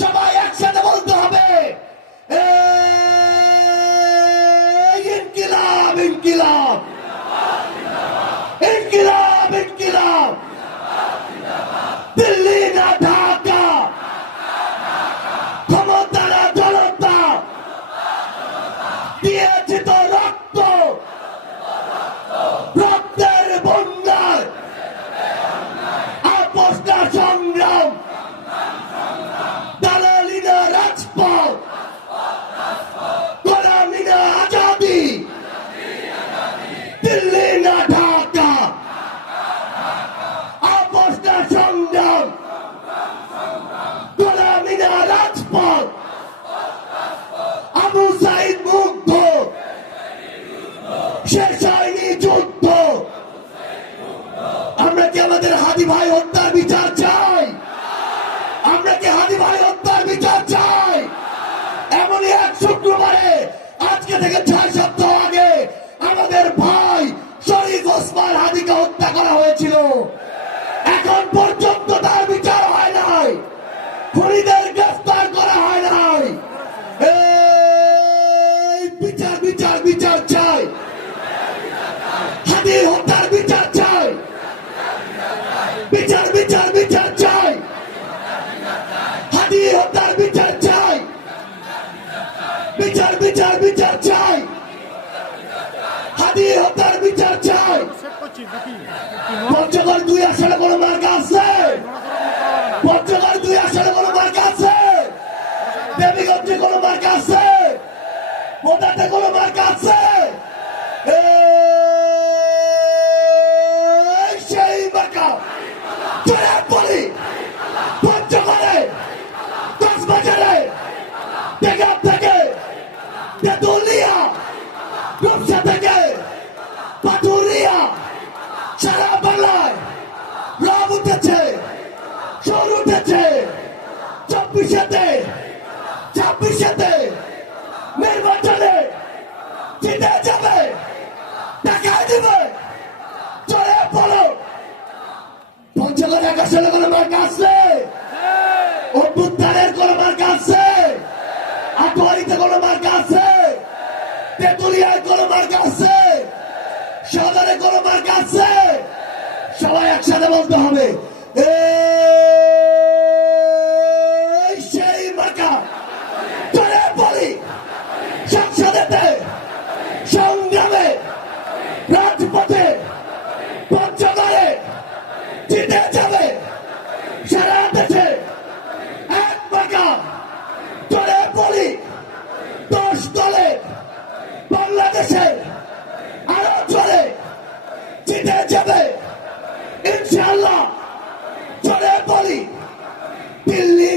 সবাই একসাথে বলতে হবে, ইনকিলাব ইনকিলাব ইনকিলাব ইনকিলাব, দিল্লি না ঢাকা, ক্ষমতা না জনতা, দিয়েছি তো রক্ত, রক্তের বন্যায় আপোষ না সংগ্রাম, দালালি না রাজপথ, গোলামি না আজাদি, দিল্লি না ঢাকা, আপোষ না সংগ্রাম, গোলামি না রাজপথ, আবু সাইদ মুগ্ধ, শেষ হয়নি যুদ্ধ। আমরা কি আমাদের হাদি ভাই হত্যার বিচার চাই? আমরা কি হাদি ভাই হত্যার বিচার চাই? এমনই এক শুক্রবারে আজকে থেকে 6 সপ্তাহ আগে আমাদের ভাই শরীফ ওসমান হাদিকে হত্যা করা হয়েছিল। এখন পর্যন্ত তার বিচার হয় নাই, খুনিদের গ্রেফতার করা হয় নাই। এই বিচার বিচার বিচার চাই, হাদি হত্যার বিচার চাই, বিচার বিচার বিচার চাই, হাদি হত্যার বিচার চাই, বিচার বিচার বিচার চাই, হাদি হত্যার বিচার চাই। পঞ্চগড় 2 আসনে কোনো মার্কা আছে? পঞ্চগড় 2 আসনে কোনো মার্কা আছে? দেবীগঞ্জে কোনো মার্কা আছে? বোটাতে কোনো মার্কা আছে? সেই মার্কা চলে পড়ি পঞ্চগড়ে, কক্সবাজারে, টেকনাফ থেকে, তেতুলিয়া, রূপসা থেকে, পাথুরিয়া, সারা বাংলায় রব উঠেছে, সুর উঠেছে। 24-তে, 26-তে নির্বাচনে জিতে যাবে, টাকায় দিবে, চলে পড়ো। পঞ্চগড় 1 আসনে কোনো মার্কা আছে? অভ্যুত্থানের কোনো মার্কা আছে? আটোয়ারিতে কোনো মার্কা আছে? তেতুলিয়ায় কোনো মার্কা আছে? সদরে কোনো মার্কা আছে? সবাই একসাথে বলতে হবে, সেই মার্কা চলে পড়ি সংসদেতে, সংগ্রামে, রাজপথে, পঞ্চগড়ে জিতে যাবে। সারা দেশে এক মার্কা চলে পড়ি 10 দলে, বাংলাদেশে আরো চলে জিতে যাবে ইনশাআল্লাহ। চলে পড়ি দিল্লি